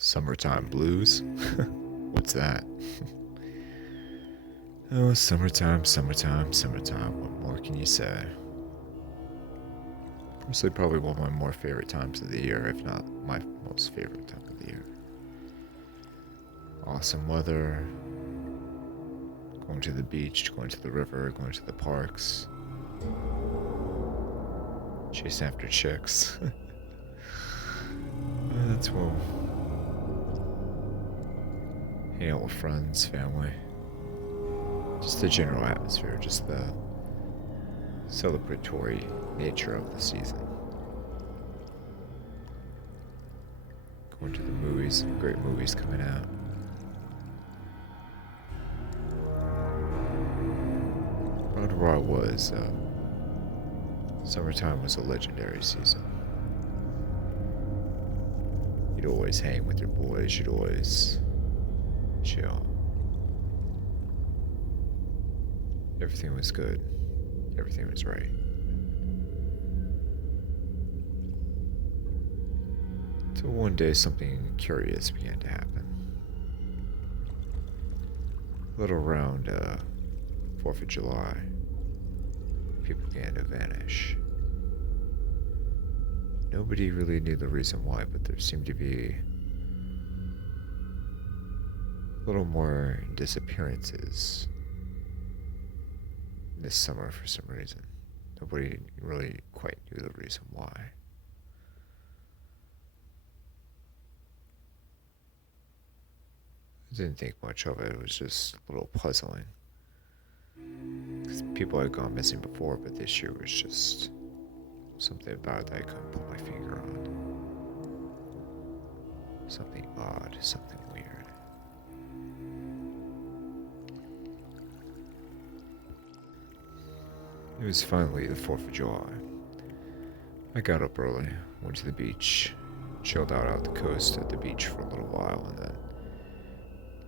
Summertime blues? What's that? Oh, summertime, summertime, summertime. What more can you say? Honestly, probably one of my more favorite times of the year, if not my most favorite time of the year. Awesome weather, going to the beach, going to the river, going to the parks, chasing after chicks. That's well. Hang out with friends, family. Just the general atmosphere, just the celebratory nature of the season. Going to the movies, great movies coming out. Around where I was, summertime was a legendary season. You'd always hang with your boys, you'd always chill. Everything was good. Everything was right. Until one day something curious began to happen. A little around 4th of July, people began to vanish. Nobody really knew the reason why, but there seemed to be a little more disappearances this summer for some reason. Nobody really quite knew the reason why. I didn't think much of it. It was just a little puzzling. 'Cause people had gone missing before, but this year was just something about it that I couldn't put my finger on. Something odd, something weird. It was finally the 4th of July. I got up early, went to the beach, chilled out the coast at the beach for a little while, and then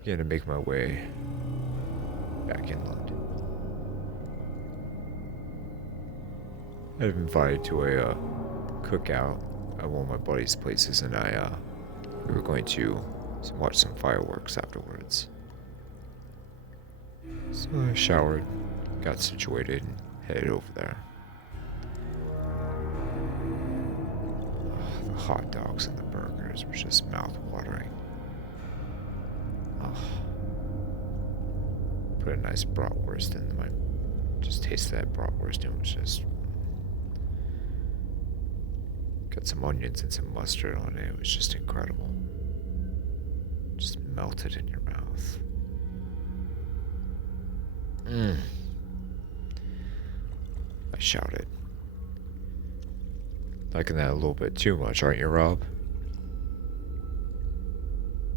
began to make my way back inland. I had been invited to a cookout at one of my buddy's places, and we were going to watch some fireworks afterwards. So I showered, got situated, and headed over there. The hot dogs and the burgers were just mouth-watering. Put a nice bratwurst in my. Just tasted that bratwurst and it was just. Got some onions and some mustard on it. It was just incredible. Just melted in your mouth. I shouted. Liking that a little bit too much, aren't you, Rob?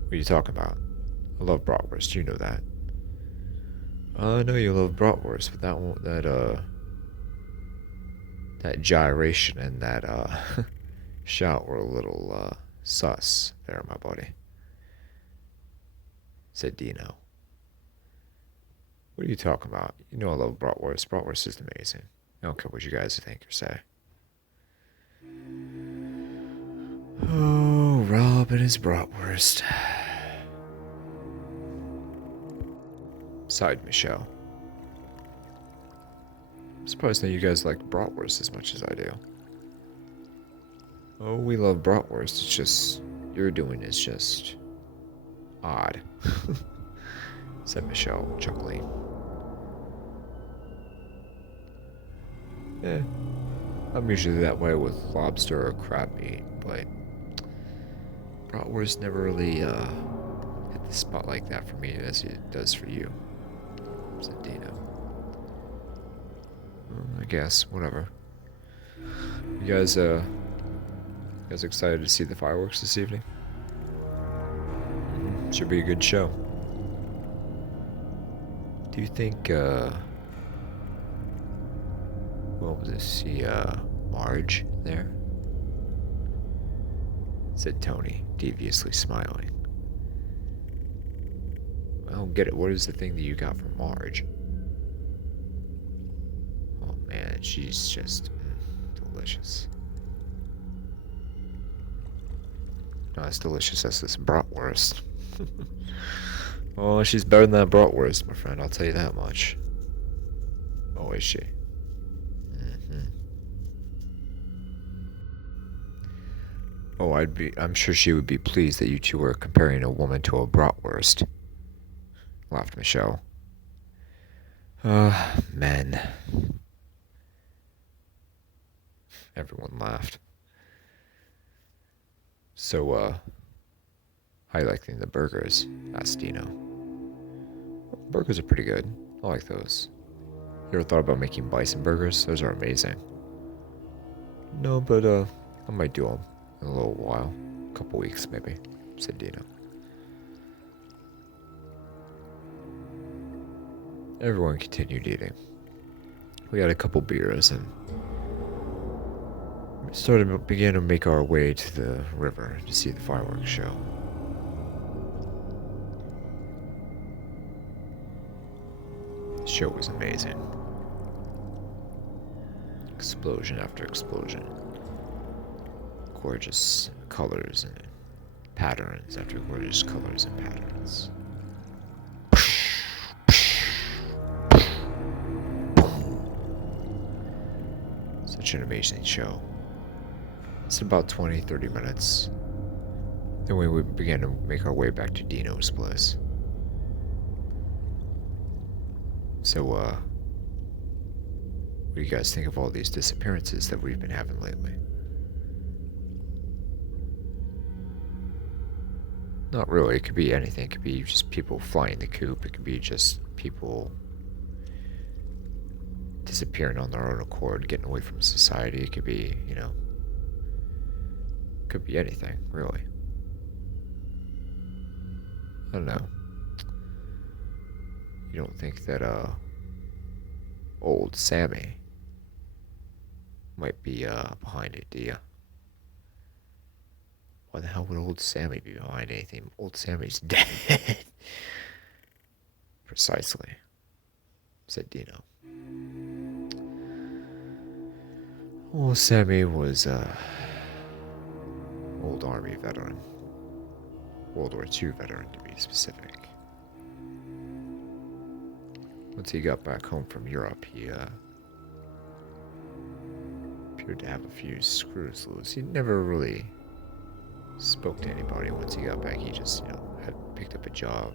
What are you talking about? I love bratwurst, you know that. I know you love bratwurst, but that gyration and that shout were a little sus there, my buddy. Said Dino. What are you talking about? You know I love bratwurst. Bratwurst is amazing. I don't care what you guys think or say. Oh, Rob and his bratwurst. Sighed Michelle. I'm surprised that you guys like bratwurst as much as I do. Oh, we love bratwurst. It's just, you're doing is just odd, said Michelle, chuckling. I'm usually that way with lobster or crab meat, but bratwurst never really hit the spot like that for me as it does for you, said Dino. Well, I guess, whatever. You guys excited to see the fireworks this evening? Should be a good show. Do you think, what was this? See, Marge there? Said Tony, deviously smiling. I don't get it. What is the thing that you got from Marge? Oh man, she's just delicious. Not as delicious as this bratwurst. Oh, she's better than that bratwurst, my friend. I'll tell you that much. Oh, is she? Mm-hmm. Oh, I'm sure she would be pleased that you two were comparing a woman to a bratwurst, laughed Michelle. Men. Everyone laughed. So, how you liking the burgers? Asked Dino. Burgers are pretty good. I like those. You ever thought about making bison burgers? Those are amazing. No, but, I might do them in a little while. A couple weeks, maybe, said Dino. Everyone continued eating. We had a couple beers and began to make our way to the river to see the fireworks show. The show was amazing. Explosion after explosion. Gorgeous colors and patterns after gorgeous colors and patterns. Such an amazing show. It's about 20-30 minutes. Then we began to make our way back to Dino's place. So, what do you guys think of all these disappearances that we've been having lately? Not really. It could be anything. It could be just people flying the coop. It could be just people disappearing on their own accord, getting away from society. It could be, could be anything, really. I don't know. You don't think that, old Sammy might be, behind it, do you? Why the hell would old Sammy be behind anything? Old Sammy's dead. Precisely, said Dino. Old Sammy was old Army veteran. World War II veteran, to be specific. Once he got back home from Europe, he appeared to have a few screws loose. He never really spoke to anybody once he got back. He just, had picked up a job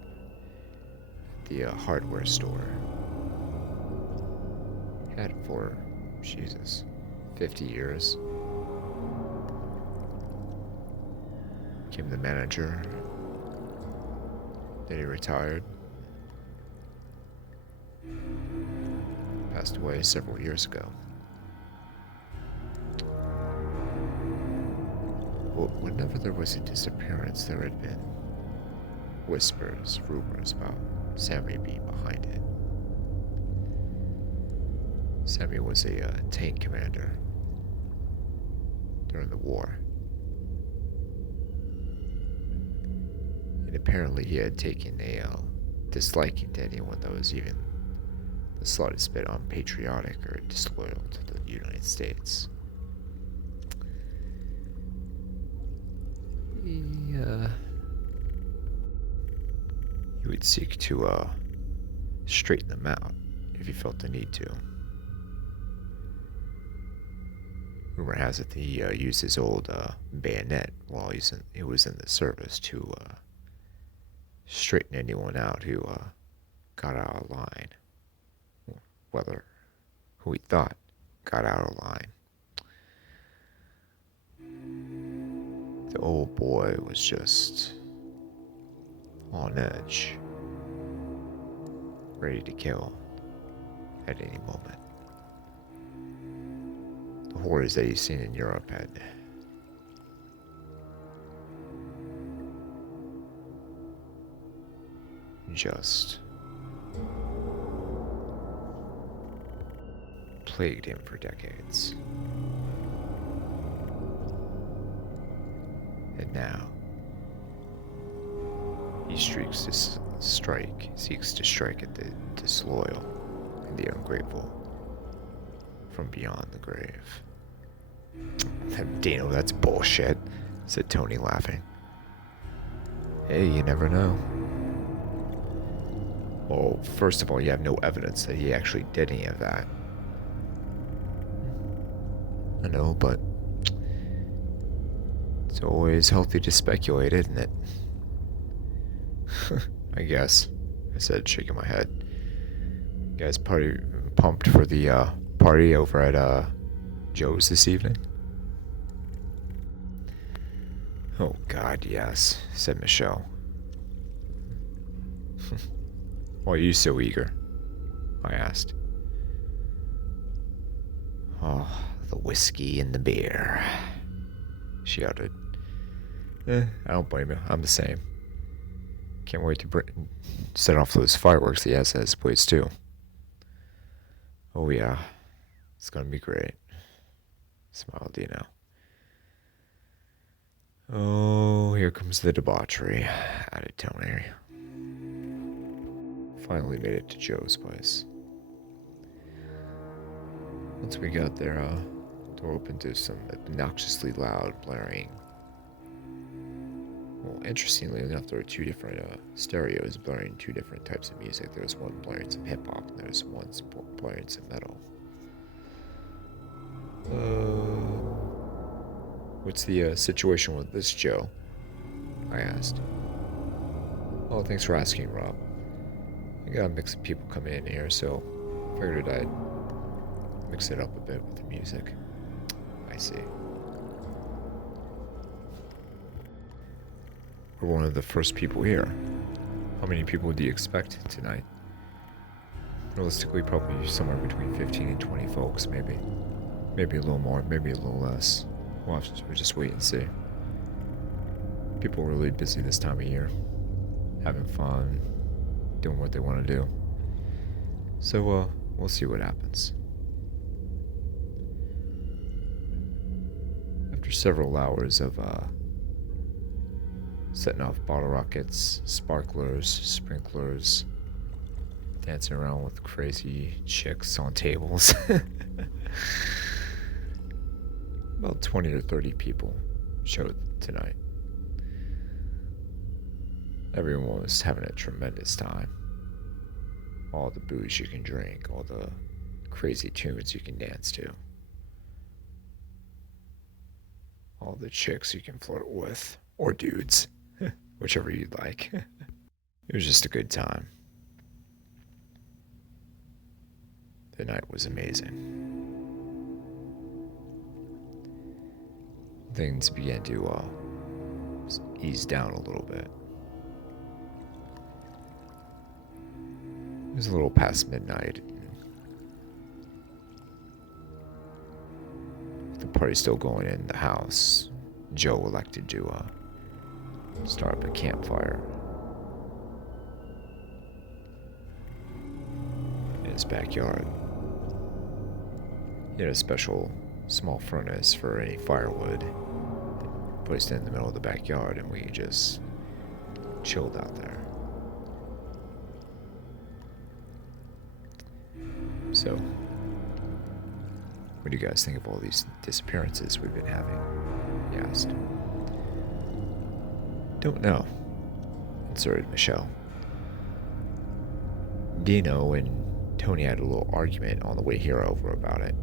at the hardware store. Had it for, 50 years. Became the manager. Then he retired. Passed away several years ago. Well, whenever there was a disappearance, there had been whispers, rumors about Sammy being behind it. Sammy was a tank commander during the war. And apparently he had taken a disliking to anyone that was even the slightest bit unpatriotic or disloyal to the United States. He would seek to straighten them out if he felt the need to. Rumor has it that he used his old bayonet while he was in the service to straighten anyone out who got out of line. Who he thought got out of line. The old boy was just on edge, ready to kill at any moment. The horrors that he's seen in Europe had just plagued him for decades. And now, he seeks to strike at the disloyal and the ungrateful from beyond the grave. Dino, that's bullshit, said Tony, laughing. Hey, you never know. Well, first of all, you have no evidence that he actually did any of that. I know, but it's always healthy to speculate, isn't it? I guess, I said, shaking my head. You guys party pumped for the party over at Joe's this evening? Oh God, yes, said Michelle. Why are you so eager? I asked. Oh, the whiskey and the beer, she uttered. I don't blame you. I'm the same. Can't wait to set off those fireworks he has at his place too. Oh yeah, it's gonna be great, smiled Dino. Oh, here comes the debauchery, added Tony. Finally made it to Joe's place. Once we got there, door opened to some obnoxiously loud blaring. Well, interestingly enough, there were two different stereos blaring two different types of music. There was one blaring some hip hop, and there was one blaring some metal. What's the situation with this, Joe? I asked. Oh, thanks for asking, Rob. I got a mix of people coming in here, so figured I'd mix it up a bit with the music. I see. We're one of the first people here. How many people do you expect tonight? Realistically, probably somewhere between 15 and 20 folks, maybe. Maybe a little more, maybe a little less. We'll just wait and see. People are really busy this time of year. Having fun, doing what they want to do. So, we'll see what happens. After several hours of, setting off bottle rockets, sparklers, sprinklers, dancing around with crazy chicks on tables. About 20 or 30 people showed tonight. Everyone was having a tremendous time. All the booze you can drink, all the crazy tunes you can dance to. All the chicks you can flirt with, or dudes, whichever you'd like. It was just a good time. The night was amazing. Things began to ease down a little bit. It was a little past midnight. The party's still going in the house. Joe elected to start up a campfire in his backyard. He had a special small furnace for any firewood. Placed it in the middle of the backyard, and we just chilled out there. So, what do you guys think of all these disappearances we've been having? He asked. Don't know, answered Michelle. Dino and Tony had a little argument on the way here over about it.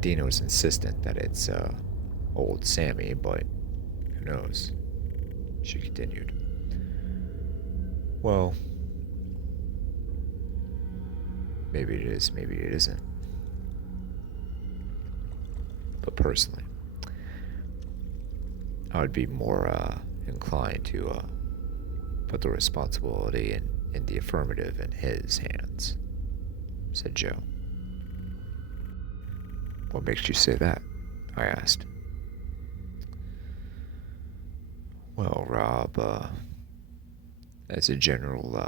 Dino's insistent that it's old Sammy, but who knows? She continued. Well, maybe it is, maybe it isn't. But personally, I would be more inclined to put the responsibility in the affirmative in his hands, said Joe. What makes you say that? I asked. Well, Rob, as a general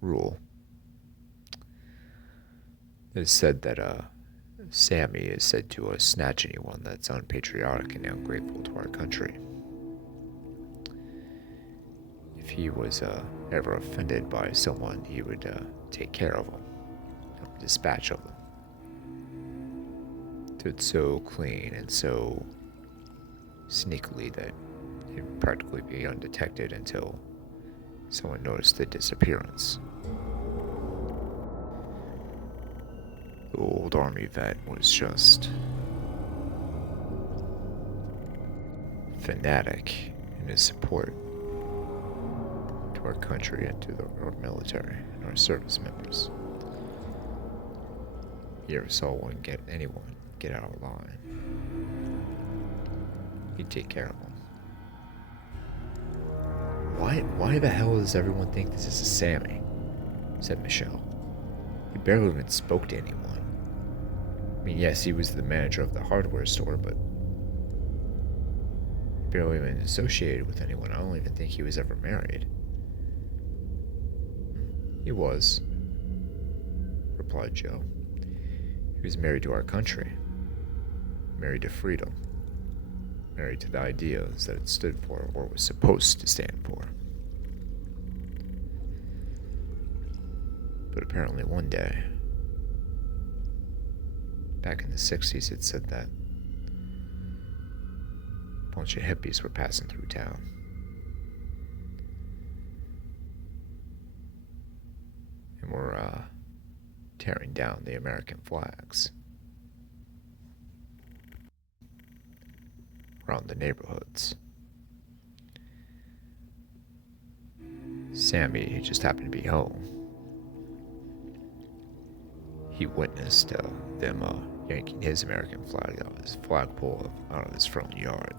rule, it's said that Sammy is said to snatch anyone that's unpatriotic and ungrateful to our country. If he was ever offended by someone, he would take care of them, dispatch of them. Do it so clean and so sneakily that He'd practically be undetected until someone noticed the disappearance. The old army vet was just fanatic in his support to our country and to our military and our service members. You ever saw anyone get out of line, he'd take care of them. Why the hell does everyone think this is a Sammy? Said Michelle. He barely even spoke to anyone. I mean, yes, he was the manager of the hardware store, but barely even associated with anyone. I don't even think he was ever married. He was, replied Joe. He was married to our country, married to freedom, married to the ideas that it stood for or was supposed to stand for. But apparently one day, back in the 60s, it said that a bunch of hippies were passing through town. And were tearing down the American flags around the neighborhoods. Sammy, he just happened to be home. He witnessed them yanking his American flag out of his flagpole out of his front yard.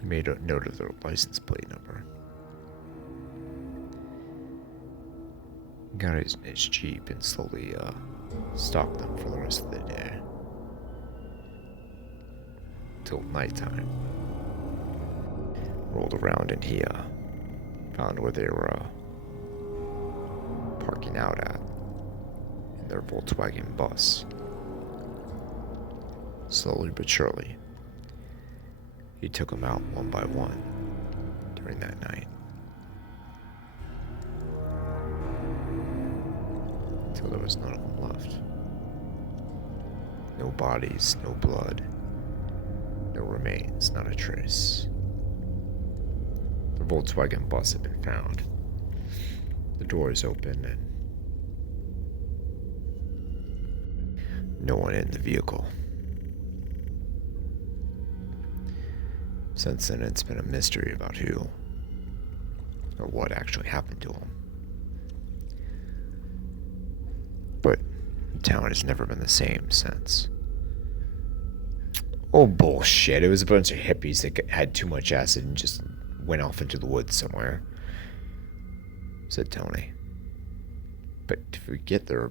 He made a note of their license plate number. He got his Jeep and slowly stalked them for the rest of the day. Till nighttime. Rolled around and he found where they were parking out at in their Volkswagen bus. Slowly but surely, he took them out one by one during that night. Until there was none of them left. No bodies, no blood, no remains, not a trace. The Volkswagen bus had been found. The doors open and no one in the vehicle. Since then, it's been a mystery about who or what actually happened to him. But the town has never been the same since. Oh, bullshit. It was a bunch of hippies that had too much acid and just went off into the woods somewhere, said Tony. But to forget their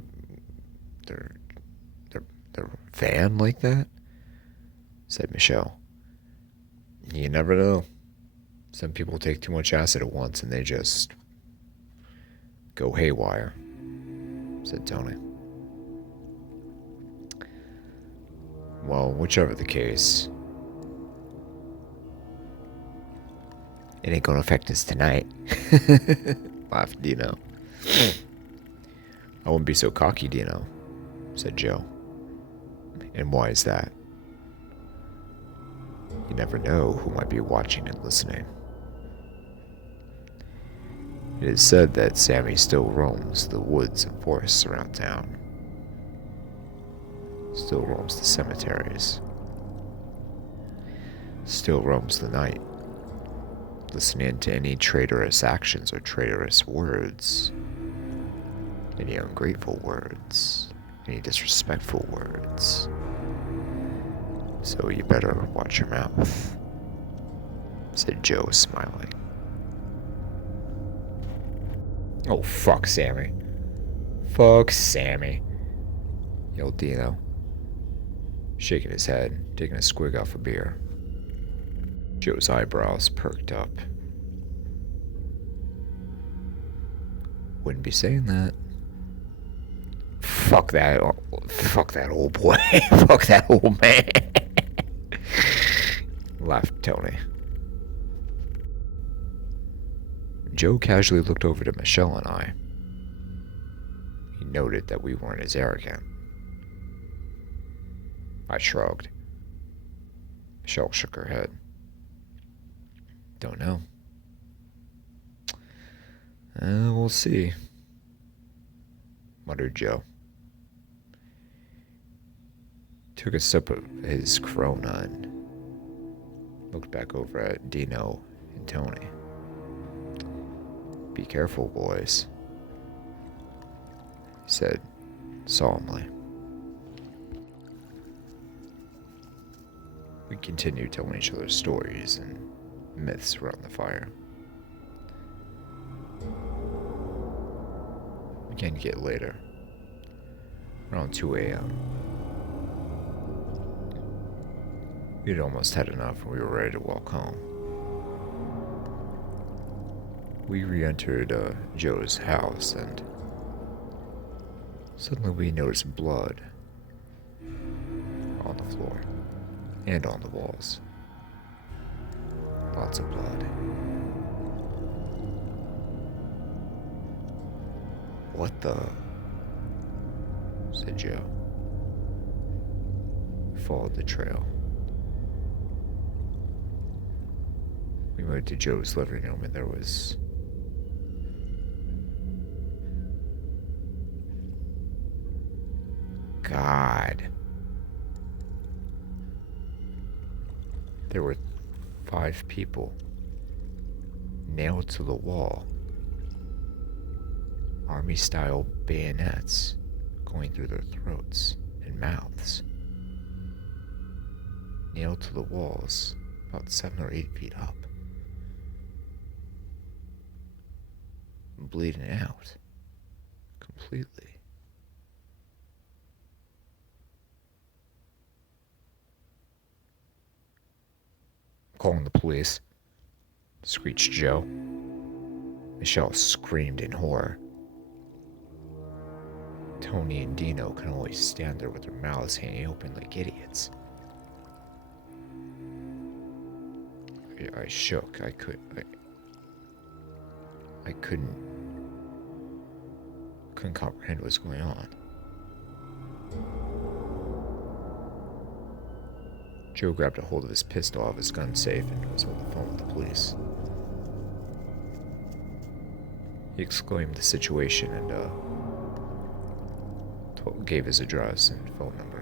van like that, said Michelle. You never know. Some people take too much acid at once and they just go haywire, said Tony. Well, whichever the case, it ain't gonna affect us tonight, laughed Dino. I wouldn't be so cocky, Dino, said Joe. And why is that? You never know who might be watching and listening. It is said that Sammy still roams the woods and forests around town. Still roams the cemeteries. Still roams the night, listening to any traitorous actions or traitorous words, any ungrateful words, any disrespectful words. So you better watch your mouth, said Joe, smiling. Oh, fuck Sammy. Fuck Sammy, yelled Dino, shaking his head, taking a swig off a beer. Joe's eyebrows perked up. Wouldn't be saying that. Fuck that old boy. Fuck that old man. Laughed Tony. Joe casually looked over to Michelle and I. He noted that we weren't as arrogant. I shrugged. Michelle shook her head. Don't know. We'll see, muttered Joe. Took a sip of his Corona and looked back over at Dino and Tony. Be careful, boys, he said solemnly. We continued telling each other stories and myths around the fire. It began to get later, around 2 a.m. We'd almost had enough and we were ready to walk home. We re-entered Joe's house and suddenly we noticed blood on the floor and on the walls. Lots of blood. What the? Said Joe. We followed the trail. We moved to Joe's living room and there was God. There were 5 people nailed to the wall. Army-style bayonets going through their throats and mouths. Nailed to the walls about 7 or 8 feet up. Bleeding out. Completely. Calling the police, screeched Joe. Michelle screamed in horror. Tony and Dino can only stand there with their mouths hanging open like idiots. I shook. I couldn't comprehend what was going on. Joe grabbed a hold of his pistol out of his gun safe and was on the phone with the police. He exclaimed the situation and gave his address and phone number.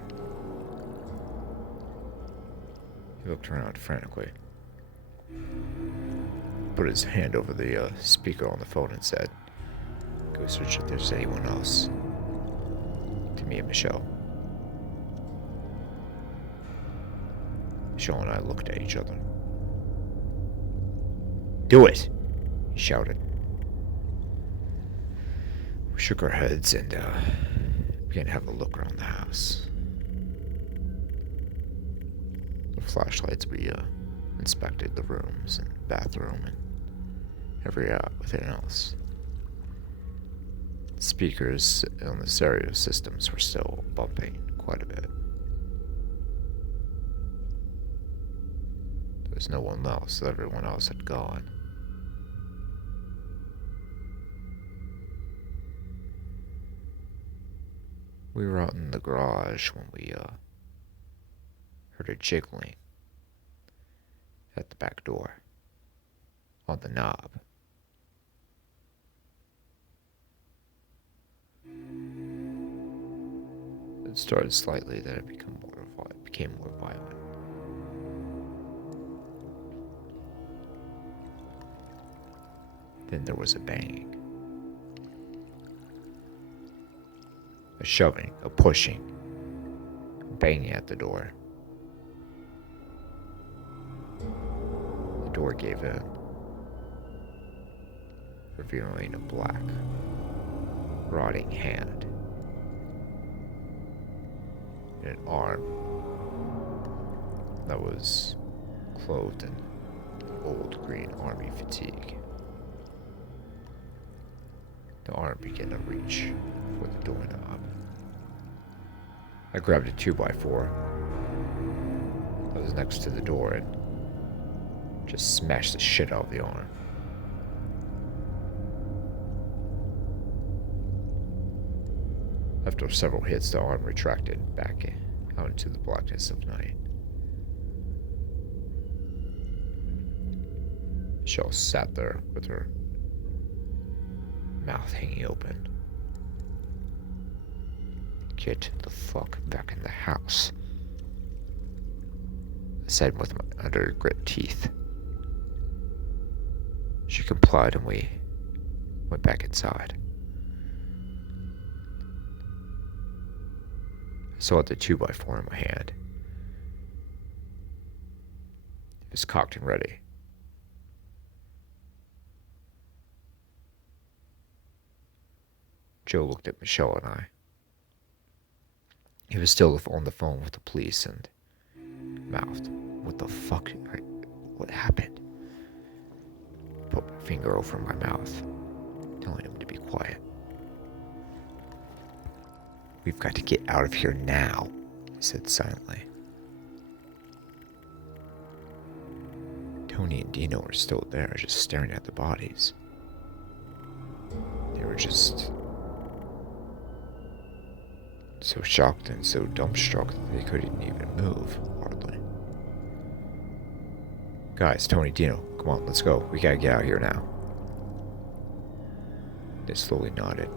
He looked around frantically, put his hand over the speaker on the phone and said, "Go search if there's anyone else." To me and Michelle. Michelle and I looked at each other. "Do it!" he shouted. We shook our heads and began to have a look around the house. With flashlights, we inspected the rooms and bathroom and everything else. The speakers on the stereo systems were still bumping quite a bit. There was no one else, everyone else had gone. We were out in the garage when we heard a jiggling at the back door on the knob. It started slightly, then it became more violent. Then there was a banging. A shoving, a pushing, banging at the door. The door gave in, revealing a black, rotting hand and an arm that was clothed in old green army fatigue. The arm began to reach for the doorknob. I grabbed a 2x4 that was next to the door and just smashed the shit out of the arm. After several hits, the arm retracted back out into the blackness of night. Michelle sat there with her mouth hanging open. Get the fuck back in the house, I said with my under-grit teeth. She complied and we went back inside. I saw the 2x4 in my hand. It was cocked and ready. Joe looked at Michelle and I. He was still on the phone with the police and mouthed, "What the fuck? What happened?" Put my finger over my mouth, telling him to be quiet. "We've got to get out of here now," he said silently. Tony and Dino were still there, just staring at the bodies. They were just so shocked and so dumbstruck that they couldn't even move, hardly. "Guys, Tony, Dino, come on, let's go. We gotta get out of here now." They slowly nodded.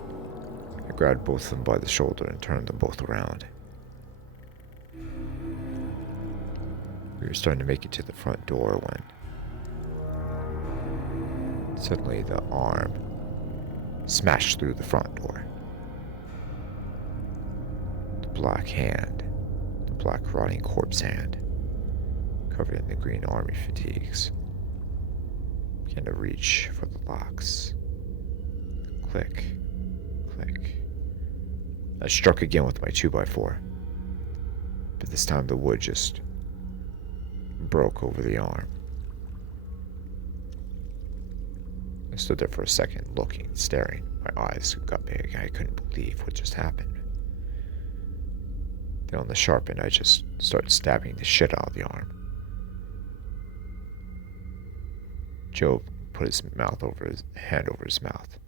I grabbed both of them by the shoulder and turned them both around. We were starting to make it to the front door when suddenly the arm smashed through the front door. The black hand, the black rotting corpse hand, covered in the green army fatigues, began to reach for the locks. Click, click. I struck again with my 2x4, but this time the wood just broke over the arm. I stood there for a second, looking, staring. My eyes got big. I couldn't believe what just happened. Then on the sharp end, I just started stabbing the shit out of the arm. Joe put his hand over his mouth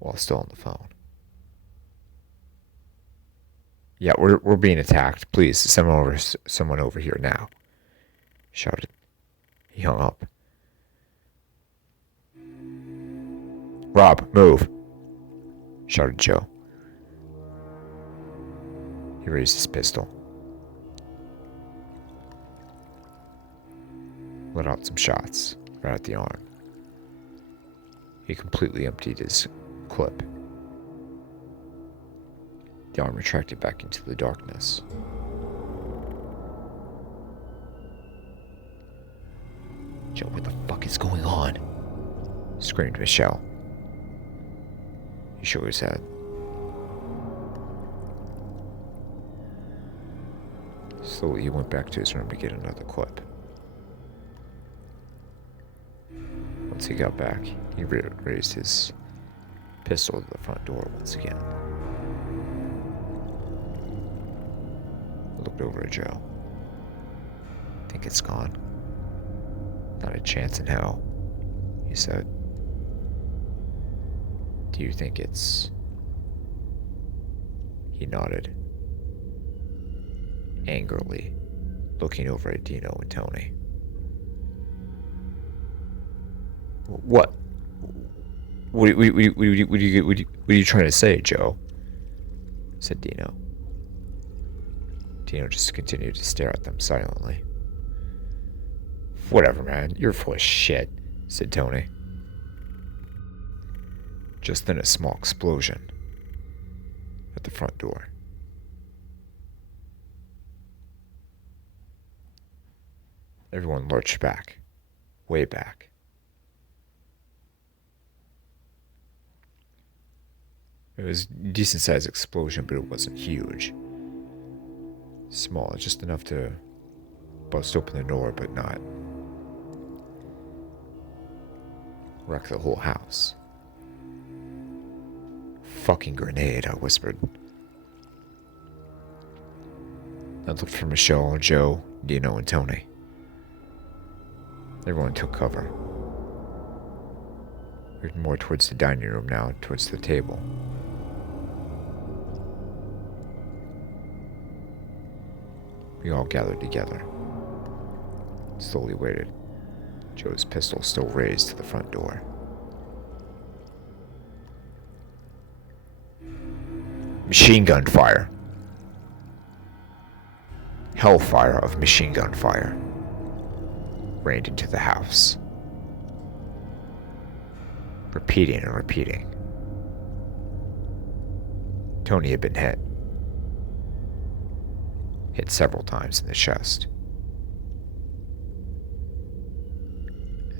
while still on the phone. "Yeah, we're being attacked. Please, someone over here now," he shouted. He hung up. "Rob, move," shouted Joe. He raised his pistol, let out some shots right at the arm. He completely emptied his clip. The arm retracted back into the darkness. "Joe, what the fuck is going on?" screamed Michelle. He shook his head. Slowly, he went back to his room to get another clip. Once he got back, he raised his pistol to the front door once again. I looked over at Joe. "Think it's gone?" "Not a chance in hell," he said. "Do you think it's..." He nodded, angrily, looking over at Dino and Tony. What? What are you trying to say, Joe?" said Dino. Dino just continued to stare at them silently. "Whatever, man. You're full of shit," said Tony. Just then a small explosion at the front door. Everyone lurched back, way back. It was a decent-sized explosion, but it wasn't huge. Small, just enough to bust open the door, but not wreck the whole house. "Fucking grenade," I whispered. I looked for Michelle, Joe, Dino, and Tony. Everyone took cover. We were more towards the dining room now, towards the table. We all gathered together. Slowly waited. Joe's pistol still raised to the front door. Machine gun fire. Hellfire of machine gun fire rained into the house. Repeating and repeating. Tony had been hit. Hit several times in the chest.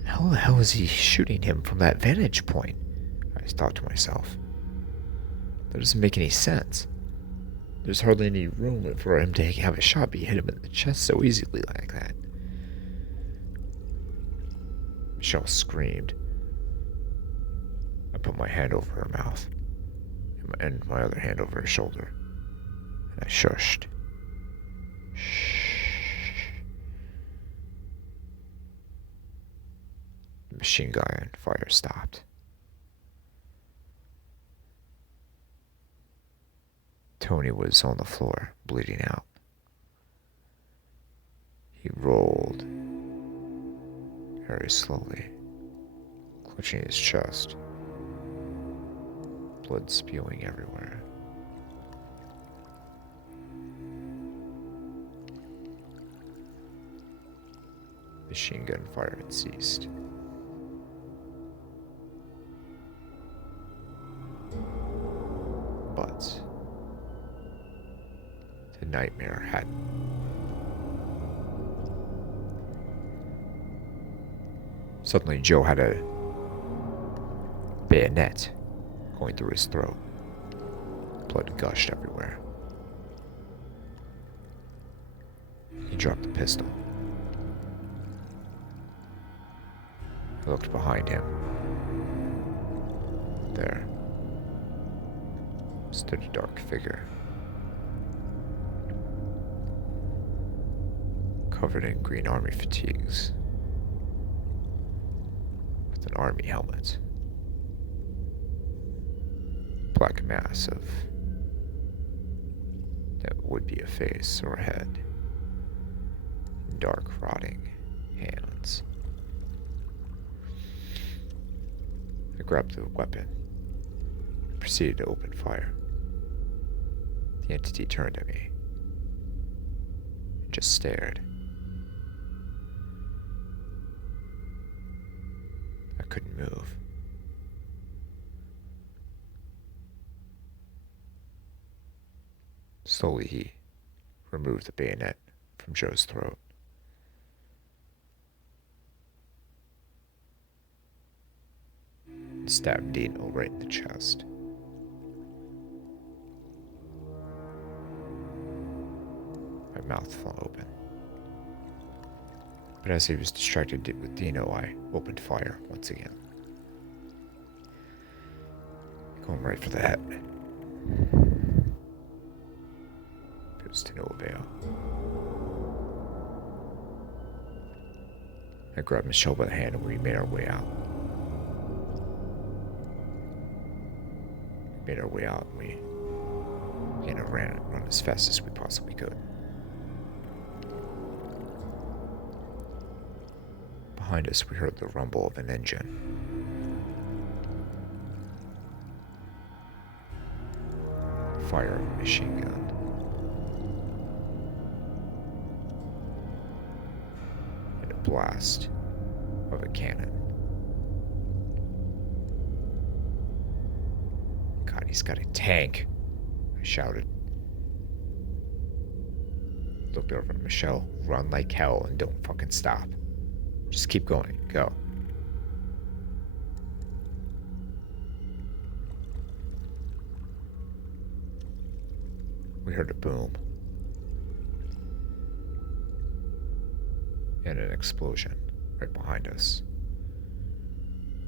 How the hell is he shooting him from that vantage point? I thought to myself. That doesn't make any sense. There's hardly any room for him to have a shot, but he hit him in the chest so easily like that. Michelle screamed. I put my hand over her mouth and my other hand over her shoulder, and I shushed. Shh. The machine gun fire stopped. Tony was on the floor, bleeding out. He rolled very slowly, clutching his chest, blood spewing everywhere. Machine gun fire had ceased. But the nightmare hadn't. Suddenly, Joe had a bayonet going through his throat. Blood gushed everywhere. He dropped the pistol. I looked behind him. There stood a dark figure, covered in green army fatigues, with an army helmet, black mass of that would be a face or a head, dark rotting hands. I grabbed the weapon and proceeded to open fire. The entity turned at me and just stared. I couldn't move. Slowly he removed the bayonet from Joe's throat. And stabbed Dino right in the chest. My mouth flung open. But as he was distracted with Dino, I opened fire once again. Going right for the head. It was to no avail. I grabbed Michelle by the hand and we made our way out. We made our way out and we ran as fast as we possibly could. Behind us, we heard the rumble of an engine. Fire of a machine gun. And a blast of a cannon. God, he's got a tank, I shouted. Looked over at Michelle. Run like hell and don't fucking stop. Just keep going. Go. We heard a boom. And an explosion right behind us.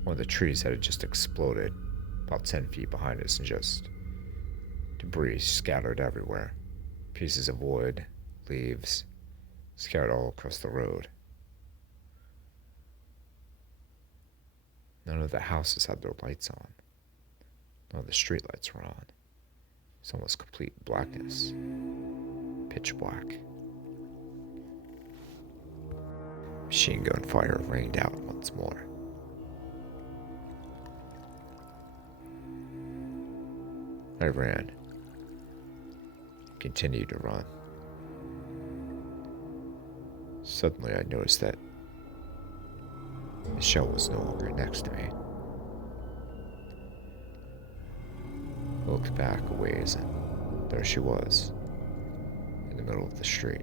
One of the trees that had just exploded about 10 feet behind us and just debris scattered everywhere. Pieces of wood, leaves, scattered all across the road. None of the houses had their lights on. None of the street lights were on. It was almost complete blackness. Pitch black. Machine gun fire rained out once more. I ran. Continued to run. Suddenly I noticed that Michelle was no longer next to me. I looked back a ways and there she was, in the middle of the street.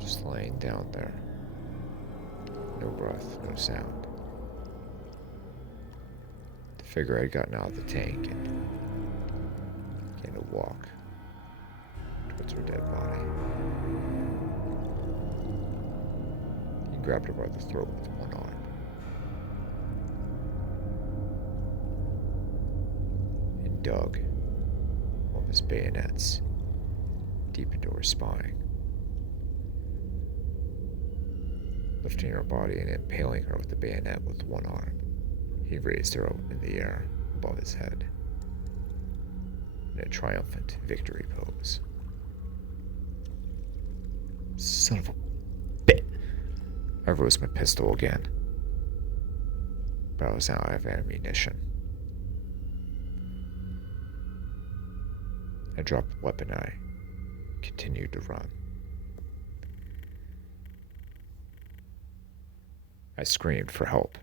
Just laying down there. No breath, no sound. The figure had gotten out of the tank and began to walk towards her dead body. He grabbed her by the throat with one arm. And dug one of his bayonets deep into her spine, lifting her body and impaling her with the bayonet with one arm. He raised her up in the air above his head in a triumphant victory pose. Son of a bitch! I rose my pistol again, but I was now out of ammunition. I dropped the weapon and I continued to run. I screamed for help.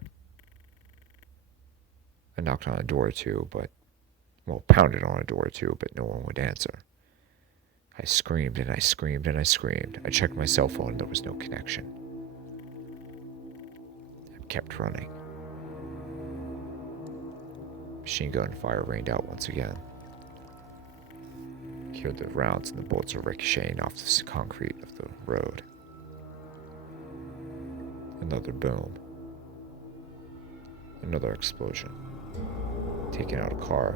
I knocked on a door or two, pounded on a door or two, but no one would answer. I screamed and I screamed and I screamed. I checked my cell phone and there was no connection. I kept running. Machine gun fire rained out once again. I heard the rounds and the bullets were ricocheting off the concrete of the road. Another boom. Another explosion. Taking out a car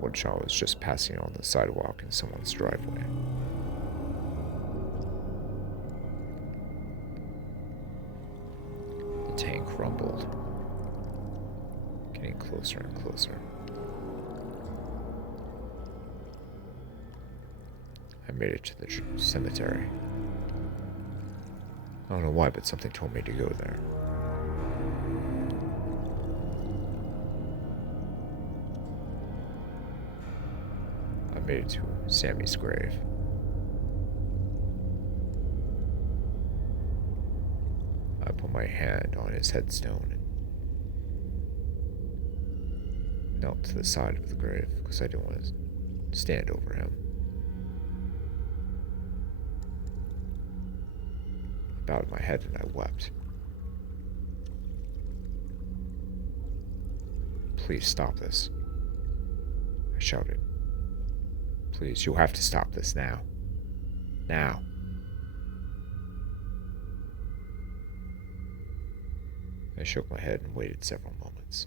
which I was just passing on the sidewalk in someone's driveway. The tank rumbled, getting closer and closer. I made it to the cemetery. I don't know why, but something told me to go there. I made it to Sammy's grave. I put my hand on his headstone and knelt to the side of the grave because I didn't want to stand over him. I bowed my head and I wept. Please stop this, I shouted. Please, you have to stop this now. Now. I shook my head and waited several moments.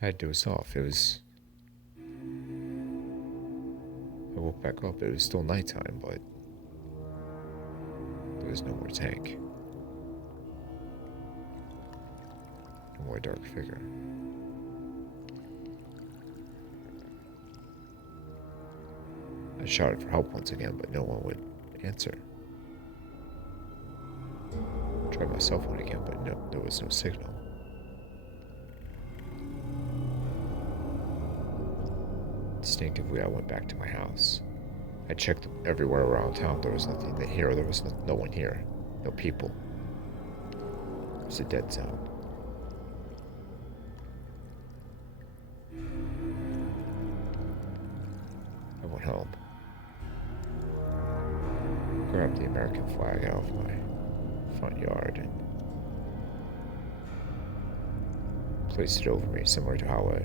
I had dozed off. I woke back up. It was still nighttime, but there was no more tank. No more dark figure. I shouted for help once again, but no one would answer. Tried my cell phone again, but no, there was no signal. Instinctively, I went back to my house. I checked everywhere around town. There was nothing here. There was no one here. No people. It was a dead zone. I went home. Grabbed the American flag out of my front yard and placed it over me, similar to how a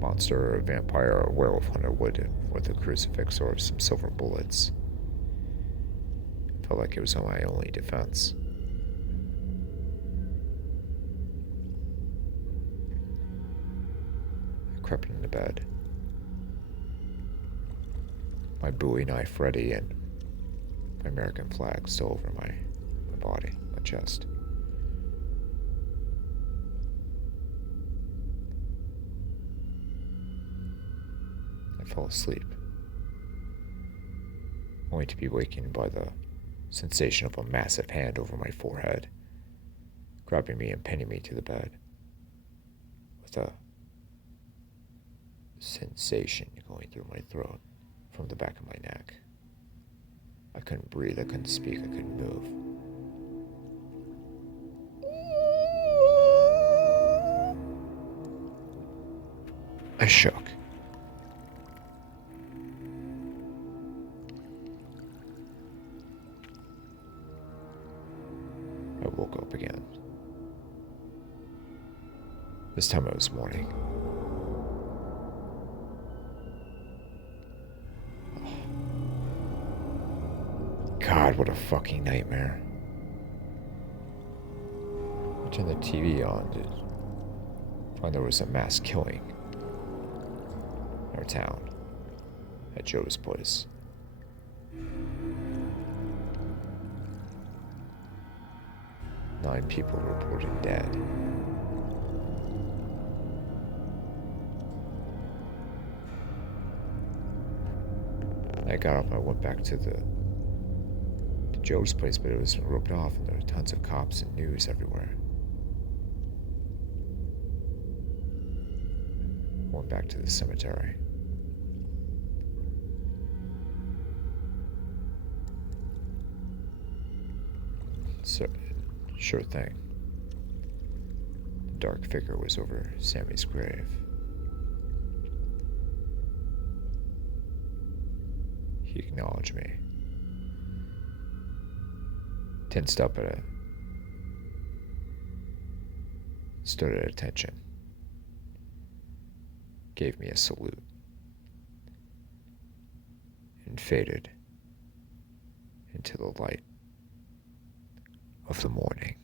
monster or a vampire or a werewolf hunter would, with a crucifix or some silver bullets. Felt like it was my only defense. I crept into bed. My Bowie knife ready and my American flag still over my body, my chest. fell asleep, only to be wakened by the sensation of a massive hand over my forehead, grabbing me and pinning me to the bed, with a sensation going through my throat from the back of my neck. I couldn't breathe, I couldn't speak, I couldn't move. I shook. I woke up again. This time it was morning. God, what a fucking nightmare. I turned the TV on to find there was a mass killing in our town, at Joe's place. Nine people reported dead. I got up and I went back to Joe's place, but it was roped off and there were tons of cops and news everywhere. Went back to the cemetery. So, sure thing. The dark figure was over Sammy's grave. He acknowledged me. Tensed up stood at attention. Gave me a salute. And faded into the light of the morning.